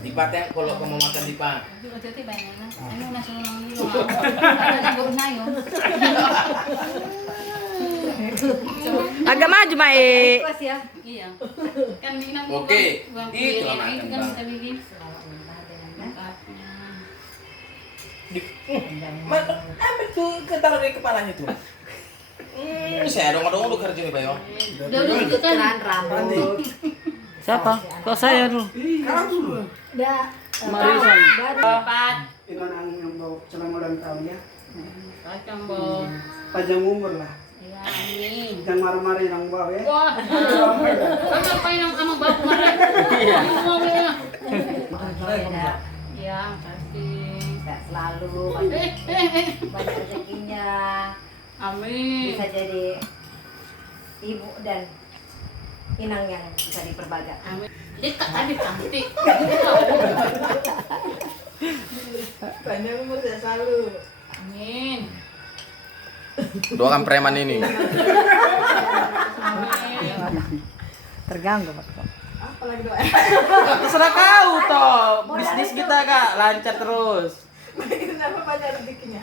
Dipa teh kalau kamu makan Dipa. Hati-hati bayangin. Ano na sunod ng lilo. Ano na na yun. Agak maju mae. Kelas ya. Iya. Kan minang Oke, itu yang makan, itu kan Bang. kita bikin. Ambil tuh ketaruh di kepalanya tuh. Saya dong lu kerja nih Bayo. Dulu itu kan Rambut. Siapa? Kok saya dulu? Sekarang dulu. udah Marisan. empat Dengan yang bawa selama ulang tahunnya. kacang bol. Panjang umur lah. Ya amin. Jangan marah-marah yang bawa ya. Wah, kan ngapain yang sama bapak marah? Iya. Mau ya. Ya, kasih. Sehat selalu, banyak rezekinya, Amin. bisa jadi ibu dan inang yang bisa diperbagak. Amin. Jadi kak tadi cantik. Panjang umur sehat selalu. Amin. Doakan preman ini. Amin. Terganggu, Pak. Apa lagi doa? Terserah kau toh. Bisnis kita Kak lancar terus. Kenapa banyak rezekinya?